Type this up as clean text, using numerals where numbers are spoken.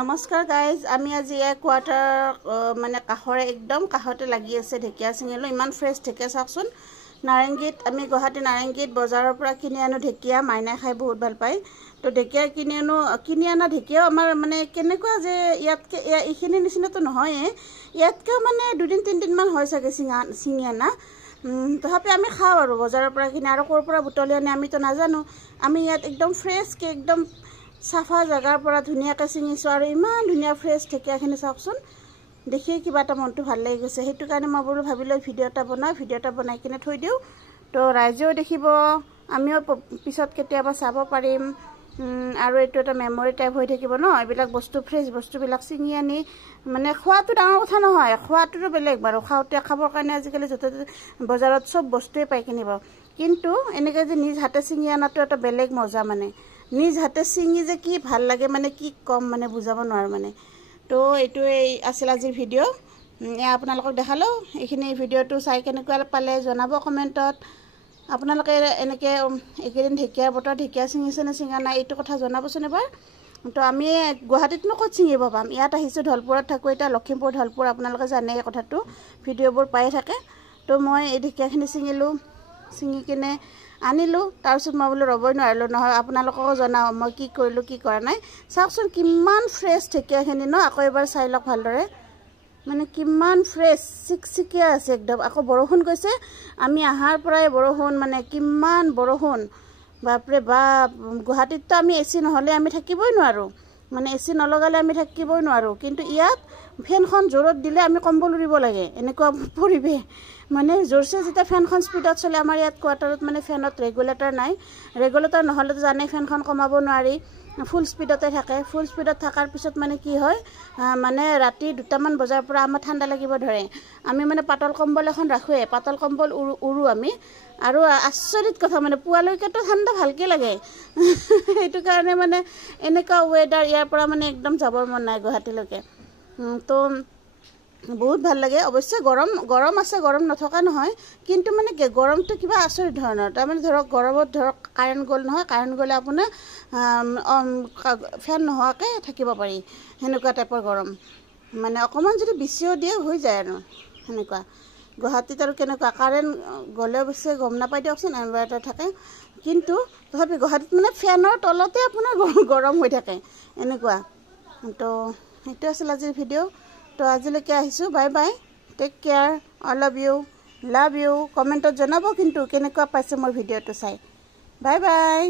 নমস্কাৰ গাইজ আমি আজি এক কোৱাৰ্টাৰ মানে কাহৰে একদম কাহতে লাগি আছে ঢেকিয়া চিঙিলো ইমান ফ্ৰেছ ঢেকিয়া চাওকচোন নাৰেংগীত আমি গুৱাহাটী নাৰেংগীত বজাৰৰ পৰা কিনি আনো ঢেকিয়া মাইনাই খাই বহুত ভাল পায় তো ঢেকিয়া কিনি আনা ঢেকিয়াও আমাৰ মানে কেনেকুৱা যে ইয়াতকে এইখিনি নিচিনাটো নহয় ইয়াতকে মানে দুদিন তিনিদিন মান হয় চাগে চিঙি আনা তথাপি আমি খাওঁ আৰু বজাৰৰ পৰা কিনি আৰু ক'ৰ পৰা বুটলি আনি আমিতো নাজানো আমি ইয়াত একদম ফ্ৰেছকে একদম সাফা জাগাৰ পৰা ধুনিয়াকৈ চিঙিছো আৰু ইমান ধুনিয়া ফ্ৰেছ ঢেকিয়াখিনি চাওকচোন দেখি কিবা এটা মনটো ভাল লাগি গৈছে সেইটো কাৰণে মই বোলো ভাবিলো ভিডিঅ' এটা বনাই কিনে থৈ দিওঁ তো ৰাইজেও দেখিব আমিও পিছত কেতিয়াবা চাব পাৰিম আৰু এইটো এটা মেমৰি টাইপ হৈ থাকিব ন এইবিলাক বস্তু ফ্ৰেছ বস্তুবিলাক চিঙি আনি মানে খোৱাটো ডাঙৰ কথা নহয় খোৱাটোতো বেলেগ বাৰু খাবৰ কাৰণে আজিকালি য'তে বজাৰত চব বস্তুৱে পাই কিনিব কিন্তু এনেকৈ যে নিজ হাতে চিঙি আনাটো এটা বেলেগ মজা মানে নিজ হাতে চিঙি যে কি ভাল লাগে মানে কি কম মানে বুজাব নোৱাৰো মানে তো এইটোৱে আছিল আজিৰ ভিডিঅ' আপোনালোকক দেখালো এইখিনি ভিডিঅ'টো চাই কেনেকুৱা পালে জনাব কমেণ্টত আপোনালোকে এনেকৈ এইকেইদিন ঢেকিয়াৰ বতৰ ঢেকিয়া চিঙিছে নে চিঙা নাই এইটো কথা জনাবচোন এবাৰ তো আমি গুৱাহাটীতনো ক'ত চিঙিব পাম ইয়াত আহিছোঁ ঢলপুৰত থাকোঁ এতিয়া লখিমপুৰ ঢলপুৰ আপোনালোকে জানে এই কথাটো ভিডিঅ'বোৰ পায়ে থাকে তো মই এই ঢেকিয়াখিনি চিঙি কিনে আনিলোঁ তাৰপিছত মই বোলো ৰ'বই নোৱাৰিলোঁ নহয় আপোনালোককো জনাওঁ মই কি কৰিলোঁ কি কৰা নাই চাওকচোন কিমান ফ্ৰেছ ঢেকিয়াখিনি ন আকৌ এবাৰ চাই লওক ভালদৰে মানে কিমান ফ্ৰেছ চিকচিকীয়া আছে একদম আকৌ বৰষুণ গৈছে আমি আহাৰ পৰাই বৰষুণ মানে কিমান বৰষুণ বাপৰে বাপ গুৱাহাটীততো আমি এচি নহ'লে আমি থাকিবই নোৱাৰোঁ মানে এচি নলগালে আমি থাকিবই নোৱাৰোঁ কিন্তু ইয়াত ফেনখন জোৰত দিলে আমি কম্বল উৰিব লাগে এনেকুৱা পৰিৱেশ মানে জোৰছে যেতিয়া ফেনখন স্পীডত চলে আমাৰ ইয়াত কোৱাৰ্টাৰত মানে ফেনত ৰেগুলেটৰ নাই ৰেগুলেটৰ নহ'লেতো জানে ফেনখন কমাব নোৱাৰি ফুল স্পীডতে থাকে ফুল স্পীডত থকাৰ পিছত মানে কি হয় মানে ৰাতি 2টামান বজাৰ পৰা আমাৰ ঠাণ্ডা লাগিব ধৰে আমি মানে পাতল কম্বল এখন ৰাখোৱে পাতল কম্বল উৰু আমি আৰু আচৰিত কথা মানে পুৱালৈকেতো ঠাণ্ডা ভালকৈ লাগে সেইটো কাৰণে মানে এনেকুৱা ৱেডাৰ ইয়াৰ পৰা মানে একদম যাবৰ মন নাই গুৱাহাটীলৈকে তো বহুত ভাল লাগে অৱশ্যে গৰম আছে গৰম নথকা নহয় কিন্তু মানে গৰমটো কিবা আচৰিত ধৰণৰ তাৰমানে ধৰক গৰমত ধৰক কাৰেণ্ট গ'ল নহয় কাৰেণ্ট গ'লে আপোনাৰ ফেন নোহোৱাকৈ থাকিব পাৰি সেনেকুৱা টাইপৰ গৰম মানে অকণমান যদি বিচিও দিয়ে হৈ যায় আৰু সেনেকুৱা গুৱাহাটীত আৰু কেনেকুৱা কাৰেণ্ট গ'লে অৱশ্যে গম নাপাই দিয়কচোন ইনভাৰ্টাৰ থাকে কিন্তু তথাপি গুৱাহাটীত মানে ফেনৰ তলতে আপোনাৰ গৰম হৈ থাকে এনেকুৱা তো সেইটো আছিল আজিৰ ভিডিঅ' তো আজিলৈকে আহিছোঁ bye bye take care all of you love you কমেণ্টত জনাব কিন্তু কেনেকুৱা পাইছে মোৰ ভিডিঅ'টো চাই বাই বাই